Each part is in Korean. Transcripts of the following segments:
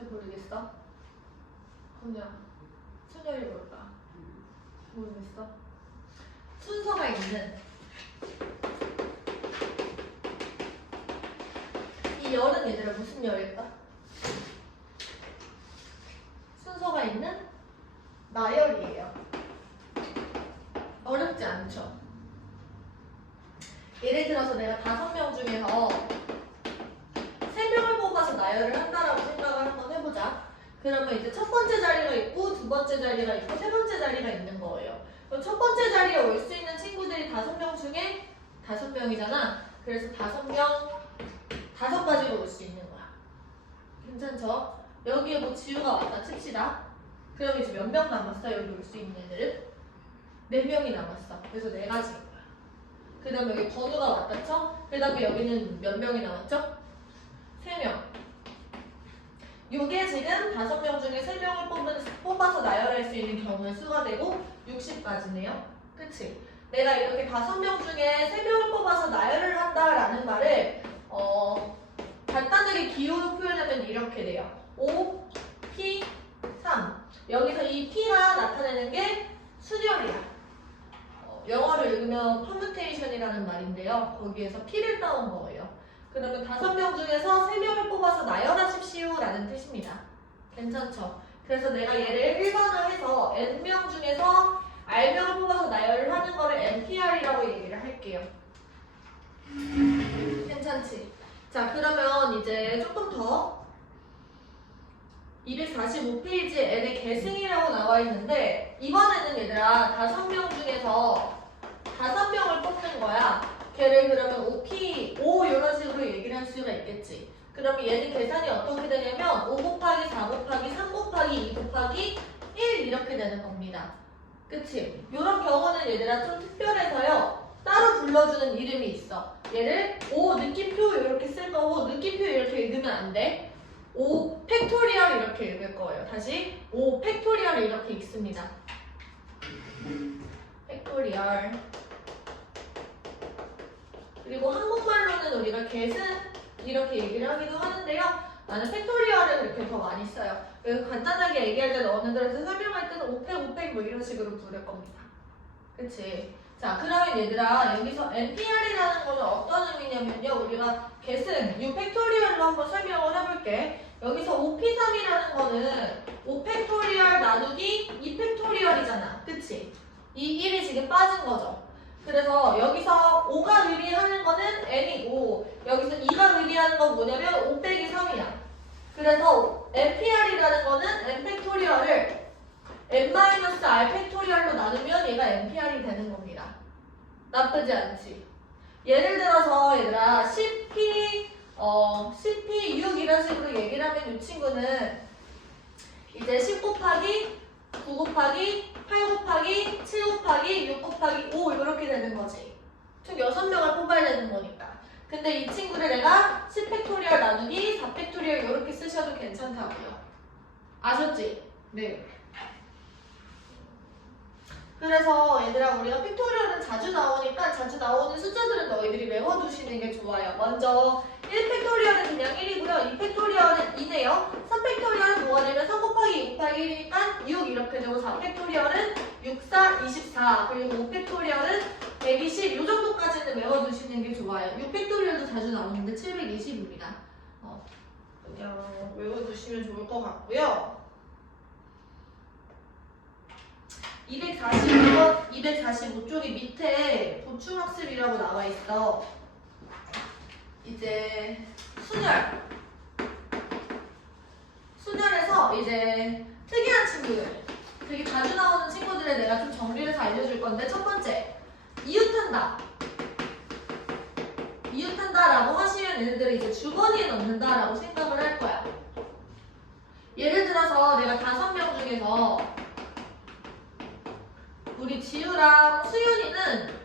잘 모르겠어? 그냥 순열이 뭘까? 모르겠어? 순서가 있는 이 열은 얘들아 무슨 열일까? 순서가 있는 나열이에요. 어렵지 않죠? 예를 들어서 내가 5명 중에서 3명을 뽑아서 나열을 한다라고 생각을 한번 해보자. 그러면 이제 첫 번째 자리가 있고 두 번째 자리가 있고 세 번째 자리가 있는 거예요. 그럼 첫 번째 자리에 올 수 있는 친구들이 5명 중에 5명이잖아. 그래서 5명 5가지로 올 수 있는 거야. 괜찮죠? 여기에 뭐 지우가 왔다 칩시다. 그럼 이제 몇 명 남았어? 여기 올 수 있는 애들은? 4명이 남았어. 그래서 4가지인 거야. 그 다음에 여기 건우가 왔다 쳐? 그 다음에 여기는 몇 명이 남았죠? 3명. 요게 지금 5명 중에 3명을 뽑아서 나열할 수 있는 경우의 수가 되고 60까지네요. 그치? 내가 이렇게 5명 중에 3명을 뽑아서 나열을 한다라는 말을 간단하게 기호로 표현하면 이렇게 돼요. 5, P, 3. 여기서 이 P가 나타내는 게 순열이야. 영어를 읽으면 permutation이라는 말인데요. 거기에서 P를 따온 거예요. 그러면 5명 중에서 3명을 뽑아서 나열하십시오 라는 뜻입니다. 괜찮죠? 그래서 내가 얘를 일반화해서 N명 중에서 R명을 뽑아서 나열을 하는 거를 NPR이라고 얘기를 할게요. 괜찮지? 자, 그러면 이제 조금 더 245페이지에 N의 계승이라고 나와 있는데 이번에는 얘들아 5명 중에서 5명을 뽑는 거야. 걔를 그러면 5P, 5 이런 식으로 얘기를 할 수가 있겠지. 그러면 얘는 계산이 어떻게 되냐면 5 곱하기 4 곱하기 3 곱하기 2 곱하기 1 이렇게 되는 겁니다. 그치? 이런 경우는 얘들아 좀 특별해서요. 따로 불러주는 이름이 있어. 얘를 5 느낌표 이렇게 쓸 거고 느낌표 이렇게 읽으면 안 돼. 5 팩토리얼 이렇게 읽을 거예요. 다시 5 팩토리얼 이렇게 읽습니다. 팩토리얼. 그리고 한국말로는 우리가 계승 이렇게 얘기를 하기도 하는데요. 나는 팩토리얼을 이렇게 더 많이 써요. 그래서 간단하게 얘기할 때는 어느들에서 설명할 때는 5팩 5팩 뭐 이런 식으로 부를 겁니다. 그치? 자, 그러면 얘들아 여기서 NPR이라는 거는 어떤 의미냐면요. 우리가 계승, 이 팩토리얼로 한번 설명을 해볼게. 여기서 5P3이라는 거는 5팩토리얼 나누기 2팩토리얼이잖아. 그치? 이 1이 지금 빠진 거죠. 그래서 여기서 5가 의미하는 거는 n이고 여기서 2가 의미하는 건 뭐냐면 5 빼기 3이야. 그래서 NPR이라는 거는 n 팩토리얼을 n-r 팩토리얼로 나누면 얘가 NPR이 되는 겁니다. 나쁘지 않지? 예를 들어서 얘들아 CP6 이런 식으로 얘기를 하면 이 친구는 이제 10 곱하기 9 곱하기 8 곱하기 7 곱하기 6 곱하기 5 이렇게 되는 거지. 총 6명을 뽑아야 되는 거니까. 근데 이 친구를 내가 10팩토리얼 나누기 4팩토리얼 이렇게 쓰셔도 괜찮다고요. 아셨지? 네. 그래서 얘들아 우리가 팩토리얼은 자주 나오니까 자주 나오는 숫자들은 너희들이 외워두시는 게 좋아요. 먼저 1팩토리얼은 그냥 1이고요. 2팩토리얼은 2네요. 3팩토리얼은 뭐가 되면 3 곱하기 2 곱하기 1이니까 6 이렇게 되고 4팩토리얼은 6, 4, 24 그리고 5팩토리얼은 120 이 정도까지는 외워두시는 게 좋아요. 6팩토리얼도 자주 나오는데 720입니다. 그냥 외워두시면 좋을 것 같고요. 245번, 245쪽이 밑에 보충학습이라고 나와 있어. 이제 순열에서 이제 특이한 친구들, 되게 자주 나오는 친구들을 내가 좀 정리해서 알려줄 건데 첫 번째, 이웃한다. 이웃한다라고 하시면 얘네들이 이제 주거니에 넣는다라고 생각을 할 거야. 예를 들어서 내가 5명 중에서 우리 지우랑 수윤이는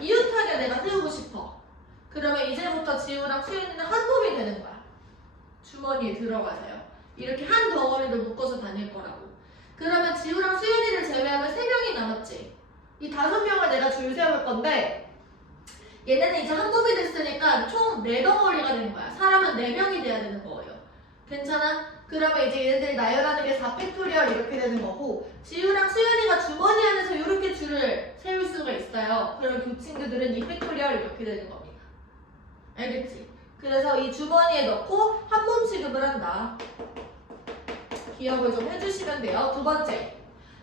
이웃하게 내가 세우고 싶어. 그러면 이제부터 지우랑 수윤이는 한 놈이 되는 거야. 주머니에 들어가서요. 이렇게 한 덩어리를 묶어서 다닐 거라고. 그러면 지우랑 수윤이를 제외하면 3명이 남았지. 이 5명을 내가 줄 세울 건데 얘네는 이제 한 놈이 됐으니까 총 4덩어리가 되는 거야. 사람은 4명이 돼야 되는 거예요. 괜찮아? 그러면 이제 얘네들이 나열하는 게 4팩토리얼 이렇게 되는 거고, 지우랑 수연이가 주머니 안에서 이렇게 줄을 세울 수가 있어요. 그럼 교친구들은 2팩토리얼 이렇게 되는 겁니다. 알겠지? 그래서 이 주머니에 넣고 한 몸 취급을 한다. 기억을 좀 해주시면 돼요. 두 번째,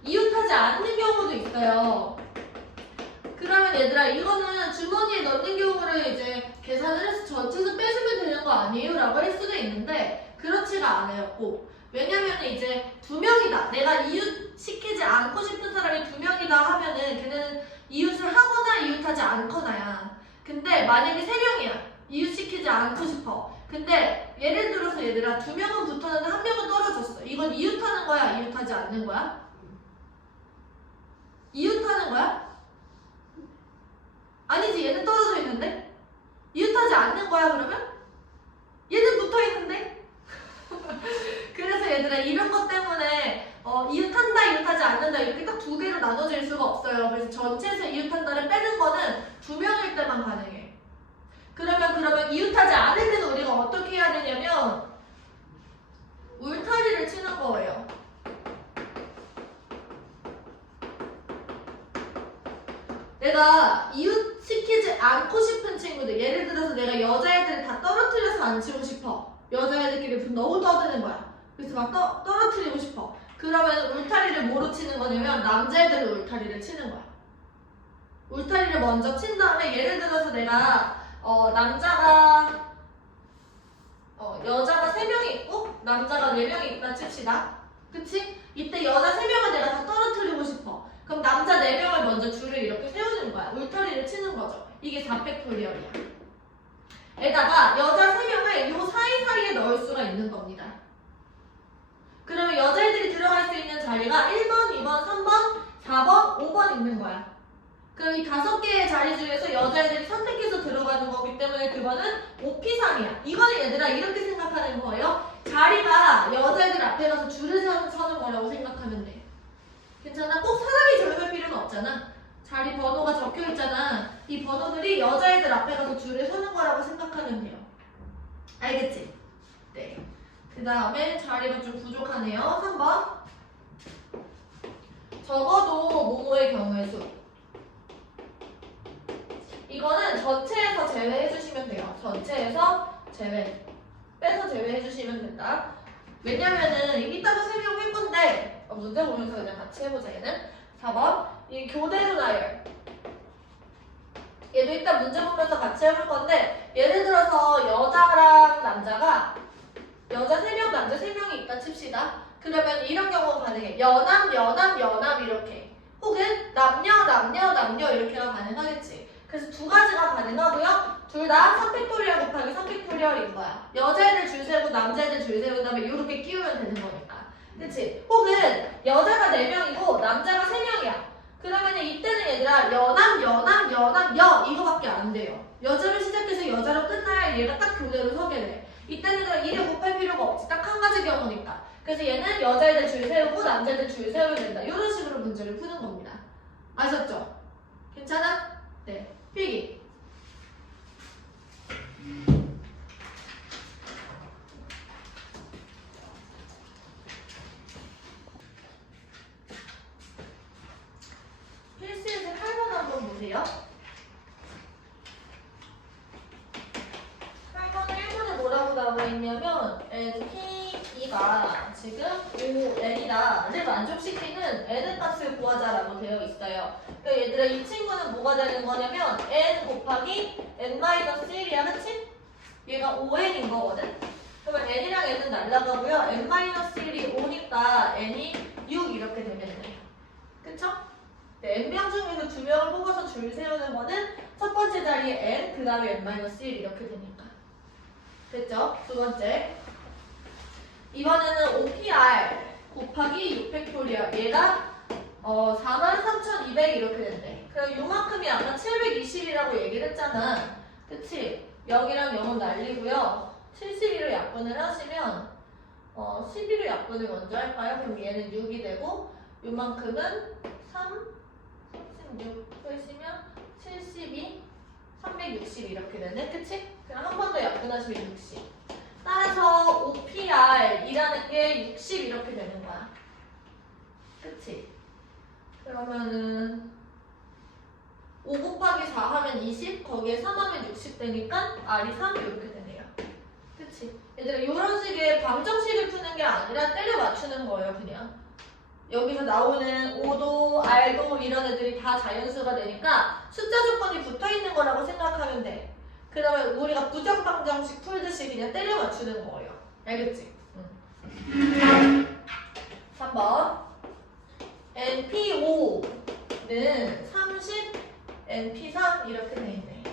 이웃하지 않는 경우도 있어요. 그러면 얘들아, 이거는 주머니에 넣는 경우를 이제 계산을 해서 전체에서 빼주면 되는 거 아니에요? 라고 할 수도 있는데 그렇지가 않아요. 꼭. 왜냐면 이제 두 명이다. 내가 이웃 시키지 않고 싶은 사람이 두 명이다 하면은 걔는 이웃을 하거나 이웃하지 않거나야. 근데 만약에 세 명이야. 이웃 시키지 않고 싶어. 근데 예를 들어서 얘들아, 두 명은 붙었는데 한 명은 떨어졌어. 이건 이웃하는 거야? 이웃하지 않는 거야? 이웃하는 거야? 아니지, 얘는 떨어져 있는데? 이웃하지 않는 거야, 그러면? 얘는 붙어 있는데? 그래서 얘들아, 이런 것 때문에 이웃한다, 이웃하지 않는다 이렇게 딱 두 개로 나눠질 수가 없어요. 그래서 전체에서 이웃한다를 빼는 거는 두 명일 때만 가능해. 그러면 이웃하지 않을 때는 우리가 어떻게 해야 되냐면 울타리를 치는 거예요. 내가 이웃 시키지 않고 싶은 친구들, 예를 들어서 내가 여자애들을 다 떨어뜨려서 앉히고 싶어. 여자애들끼리 너무 떠드는 거야. 그래서 막 떨어뜨리고 싶어. 그러면 울타리를 뭐로 치는 거냐면 남자애들을 울타리를 치는 거야. 울타리를 먼저 친 다음에 예를 들어서 내가 여자가 3명이 있고 남자가 4명이 있다 칩시다. 그치? 이때 여자 3명을 내가 다 떨어뜨리고 싶어. 그럼 남자 4명을 먼저 줄을 이렇게 세우는 거야. 울타리를 치는 거죠. 이게 4팩토리얼이야. 에다가 여자 3명을 요 사이사이에 넣을 수가 있는 겁니다. 그러면 여자애들이 들어갈 수 있는 자리가 1번, 2번, 3번, 4번, 5번 있는 거야. 그럼 이 5개의 자리 중에서 여자애들이 선택해서 들어가는 거기 때문에 그거는 5P3이야. 이거는 얘들아 이렇게 생각하는 거예요. 자리가 여자애들 앞에 가서 줄을 서는 거라고 생각하면 돼. 괜찮아? 꼭 사람이 들어갈 필요는 없잖아. 자리 번호가 적혀 있잖아. 이 번호들이 여자애들 앞에 가서 줄을 서는 거라고 생각하면 돼요. 알겠지? 네. 그 다음에 자리가 좀 부족하네요. 3번. 적어도 모모의 경우의 수. 이거는 전체에서 제외해주시면 돼요. 전체에서 제외. 빼서 제외해주시면 된다. 왜냐면은 이따가 설명할 건데 문제 보면서 그냥 같이 해보자. 얘는 4번. 이 교대로 나열. 얘도 이따 문제 보면서 같이 해볼 건데 예를 들어서 여자랑 남자가 여자 3명, 남자 3명이 있다 칩시다. 그러면 이런 경우가 가능해. 여남, 여남, 여남 이렇게. 혹은 남녀, 남녀, 남녀 이렇게가 가능하겠지. 그래서 두 가지가 가능하고요. 둘 다 3팩토리얼 곱하기 3팩토리얼인 거야. 여자애들 줄 세우고 남자애들 줄 세운 다음에 이렇게 끼우면 되는 거니까. 그치? 혹은 여자가 4명이고 남자가 3명이야. 그러면 이때는 얘들아 여남, 여남, 여남, 여 이거밖에 안 돼요. 여자로 시작해서 여자로 끝나야 얘가 딱 교대로 서게 돼. 이때는 그럼 1에 곱할 필요가 없지. 딱 한 가지 경우니까. 그래서 얘는 여자애들 줄 세우고 남자애들 줄 세우면 된다. 이런 식으로 문제를 푸는 겁니다. 아셨죠? 괜찮아? 네. 필기. 필수예제 8번 한번 보세요. 8번 1번에 뭐라고 나와 있냐면 NPE가 지금 ON이다를 만족시키는 N 값을 구하자라고 되어 있어요. 그러니까 얘들아 이 친구는 뭐가 되는 거냐면 N 곱하기 N-1이야. 그치? 얘가 5N인 거거든? 그러면 N이랑 N은 날라가고요. N-1이 5니까 N이 6 이렇게 되면 돼. 그쵸? 네, N명 중에서 2명을 뽑아서 줄 세우는 거는 첫 번째 자리에 N, 그 다음에 N-1 이렇게 되니까. 됐죠? 두 번째. 이번에는 OPR 곱하기 6팩토리얼. 얘가 43,200 이렇게 된대. 그럼 요만큼이 아까 720이라고 얘기를 했잖아. 그치? 0이랑 0은 날리고요. 72로 약분을 하시면 12로 약분을 먼저 할까요? 그럼 얘는 6이 되고 요만큼은 36 하시면 72, 360 이렇게 되네. 그치? 그럼 한 번 더 약분하시면 60. 따라서 5PR이라는 게 60 이렇게 되는 거야. 그치? 그러면은 5 곱하기 4 하면 20, 거기에 3 하면 60 되니까 R이 3 이렇게 되네요. 그치? 얘들아 이런 식의 방정식을 푸는 게 아니라 때려 맞추는 거예요. 그냥 여기서 나오는 O도 R도 이런 애들이 다 자연수가 되니까 숫자 조건이 붙어있는 거라고 생각하면 돼. 그러면 우리가 부정방정식 풀듯이 그냥 때려 맞추는 거예요. 알겠지? 3번 NP5는 30, NP3 이렇게 돼 있네.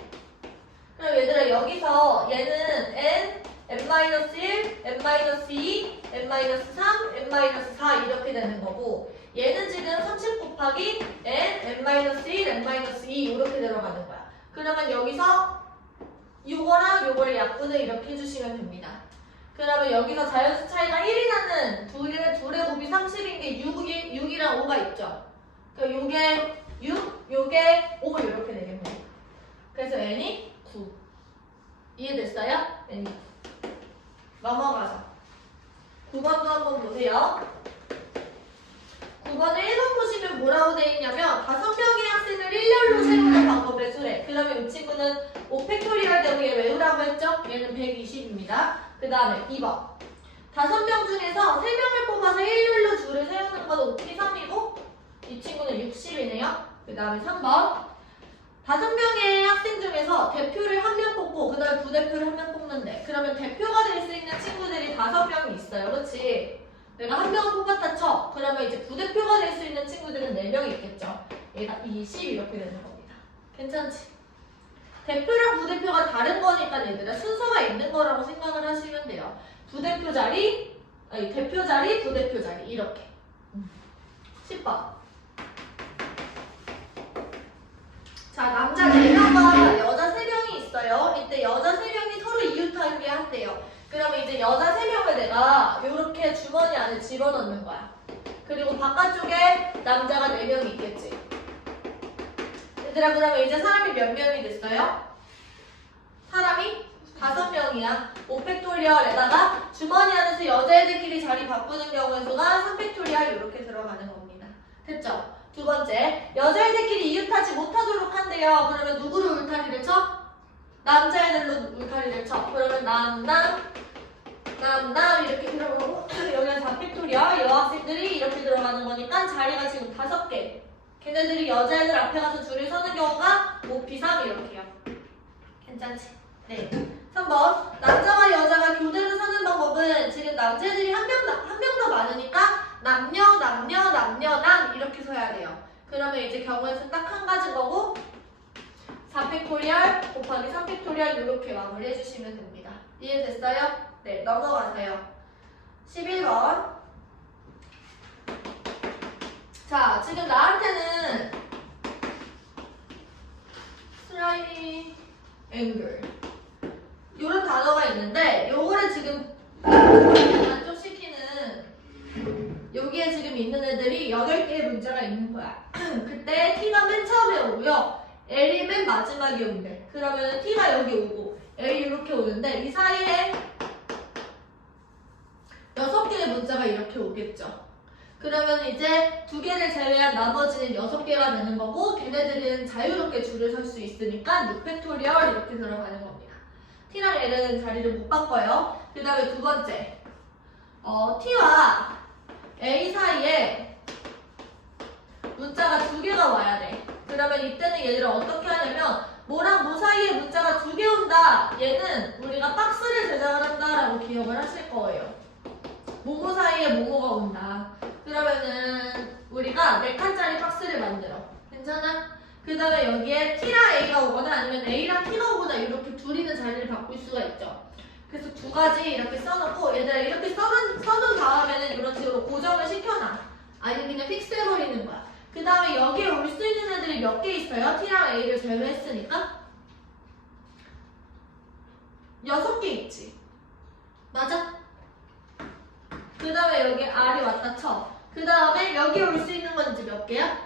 그럼 얘들아 여기서 얘는 N, N-1, N-2, N-3, N-4 이렇게 되는 거고 얘는 지금 30 곱하기 N, N-1, N-2 이렇게 들어가는 거야. 그러면 여기서 요거랑 요거를 약분을 이렇게 해주시면 됩니다. 그러면 여기서 자연수 차이가 1이 나는 둘의 곱이 30인 게 6이랑 5가 있죠. 그러니까 요게 6, 요게 5 이렇게 되겠네요. 그래서 n이 9. 이해됐어요? n이 9. 넘어가서 9번도 한번 보세요. 9번을 1번 보시면 뭐라고 되어 있냐면 5명의 학생을 일렬로 세우는 방법의 수래. 그러면 이 친구는 5팩토리얼 되고 얘 외우라고 했죠? 얘는 120입니다. 그 다음에 2번 5명 중에서 3명을 뽑아서 일렬로 줄을 세우는 건 5P3이고 이 친구는 60이네요. 그 다음에 3번 5명의 학생 중에서 대표를 한 명 뽑고 그 다음에 부대표를 한 명 뽑는데 그러면 대표가 될 수 있는 친구들이 5명이 있어요. 그렇지? 내가 한 명을 뽑았다 쳐. 그러면 이제 부대표가 될 수 있는 친구들은 4명이 있겠죠. 얘가 20 이렇게 되는 겁니다. 괜찮지? 대표랑 부대표가 다른 거니까 얘들아 순서가 있는 거라고 생각을 하시면 돼요. 부대표 자리, 아니 대표 자리, 부대표 자리 이렇게. 10번. 자, 남자 4명과 여자 3명이 있어요. 이때 여자 3명이 서로 이웃하게 한대요. 그러면 이제 여자 3명을 내가 이렇게 주머니 안에 집어넣는 거야. 그리고 바깥쪽에 남자가 4명이 있겠지. 얘들아 그러면 이제 사람이 몇 명이 됐어요? 사람이 5명이야. 5팩토리얼에다가 주머니 안에서 여자애들끼리 자리 바꾸는 경우의 수가 3팩토리얼 이렇게 들어가는 겁니다. 됐죠? 두 번째, 여자애들끼리 이웃하지 못하도록 한대요. 그러면 누구를 울타리를 쳐? 남자애들로 울타리를 쳐. 그러면 남 이렇게 들어가고 여기는 4팩토리얼 여학생들이 이렇게 들어가는 거니까 자리가 지금 5개. 걔네들이 여자애들 앞에 가서 줄을 서는 경우가 5P3 이렇게요. 괜찮지? 네. 3번 남자와 여자가 교대로 사는 방법은 지금 남자애들이 한 명 더 많으니까 남 이렇게 서야 돼요. 그러면 이제 경우의 수는 딱 한 가지 거고 4팩토리얼 곱하기 3팩토리얼 이렇게 마무리 해주시면 됩니다. 이해됐어요? 네, 넘어가세요. 11번. 자, 지금 나한테는 트라이앵글 이런 단어가 있는데 요거를 지금 만족시키는 여기에 지금 있는 애들이 8개의 문제가 있는 거야. 그때 T가 맨 처음에 오고요. L이 맨 마지막에 온대. 그러면 T가 여기 오고 L이 이렇게 오는데 이 사이에 6개의 문자가 이렇게 오겠죠. 그러면 이제 2개를 제외한 나머지는 6개가 되는 거고 걔네들은 자유롭게 줄을 설 수 있으니까 6팩토리얼 이렇게 들어가는 겁니다. T랑 L은 자리를 못 바꿔요. 그 다음에 두 번째 T와 A 사이에 문자가 2개가 와야 돼. 그러면 이때는 얘들을 어떻게 하냐면 뭐랑 뭐 사이에 문자가 2개 온다. 얘는 우리가 박스를 제작을 한다라고 기억을 하실 거예요. 뭐뭐 사이에 뭐뭐가 온다. 그러면은 우리가 4칸짜리 박스를 만들어. 괜찮아? 그 다음에 여기에 T랑 A가 오거나 아니면 A랑 T가 오거나 이렇게 둘이 있는 자리를 바꿀 수가 있죠. 그래서 2가지 이렇게 써놓고 얘들아 이렇게 써놓은 다음에는 이런 식으로 고정을 시켜놔. 아니 그냥 픽스해버리는 거야. 그 다음에 여기에 올 수 있는 애들이 몇 개 있어요? T랑 A를 제외했으니까 6개 있지. 맞아? 그 다음에 여기 R이 왔다 쳐. 그 다음에 여기 올 수 있는 건 이제 몇 개야?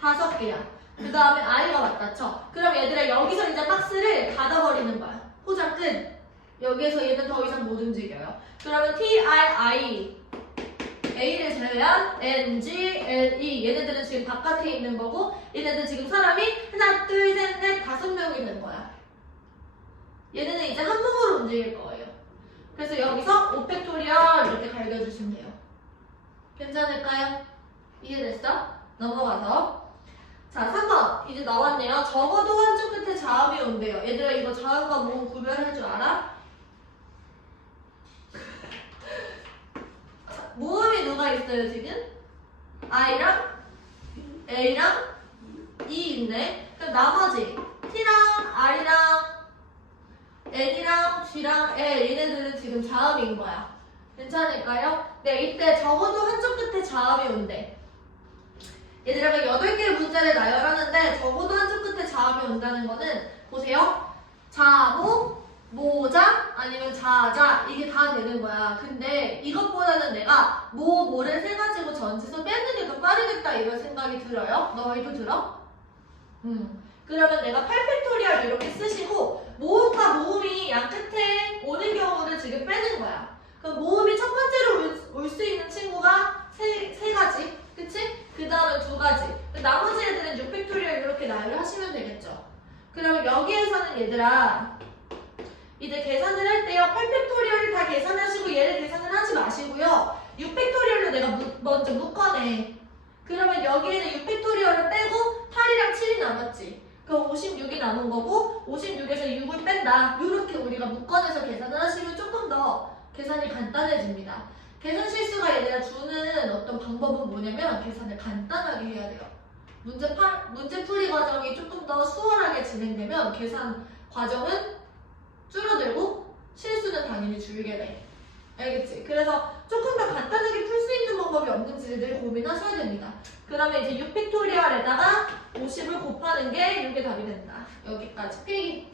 5개야. 그 다음에 I가 왔다 쳐. 그럼 얘들아 여기서 이제 박스를 닫아버리는 거야. 포장 끝. 여기에서 얘는 더 이상 못 움직여요. 그러면 TII A를 제외한 N, G, L, E 얘네들은 지금 바깥에 있는 거고 얘네들 지금 사람이 하나, 둘, 셋, 넷, 5명 있는 거야. 얘네는 이제 한 몸으로 움직일 거예요. 그래서 여기서 5팩토리얼 이렇게 갈겨주시면 돼요. 괜찮을까요? 이해됐어? 넘어가서 자 3번 이제 나왔네요. 적어도 한쪽 끝에 자음이 온대요. 얘들아 이거 자음과 모음 구별할 줄 알아? 모음이 누가 있어요 지금? I랑 A랑 E 있네. 그럼 나머지 T랑 R이랑 N이랑 G랑 L 얘네들은 지금 자음인 거야. 괜찮을까요? 네, 이때 적어도 한쪽 끝에 자음이 온대. 얘들아 8개의 문제를 나열하는데 적어도 한쪽 끝에 자음이 온다는 거는 보세요. 자모, 모자, 아니면 자자 이게 다 되는 거야. 근데 이것보다는 내가 모를 세 가지고 전치사 빼는 게 더 빠르겠다 이런 생각이 들어요. 너희도 들어? 그러면 내가 8팩토리얼 이렇게 쓰시고 모음과 모음이 양 끝에 오는 경우를 지금 빼는 거야. 그럼 모음이 첫 번째로 올 수 있는 친구가 세 가지, 그치? 그 다음에 2가지. 나머지 애들은 6팩토리얼 이렇게 나열을 하시면 되겠죠. 그러면 여기에서는 얘들아 이제 계산을 할 때요 8팩토리얼을 다 계산하시고 얘를 계산을 하지 마시고요 6팩토리얼로 내가 먼저 묶어내. 그러면 여기에는 6팩토리얼을 빼고 8이랑 7이 남았지. 그럼 56이 남은 거고 56에서 6을 뺀다. 이렇게 우리가 묶어내서 계산을 하시면 조금 더 계산이 간단해집니다. 계산 실수가 얘들아 주는 어떤 방법은 뭐냐면 계산을 간단하게 해야 돼요. 문제풀이 과정이 조금 더 수월하게 진행되면 계산 과정은 줄어들고 실수는 당연히 줄게 돼. 알겠지? 그래서 조금 더 간단하게 풀 수 있는 방법이 없는지 늘 고민하셔야 됩니다. 그러면 이제 6팩토리얼에다가 50을 곱하는 게 이게 답이 된다. 여기까지 필기.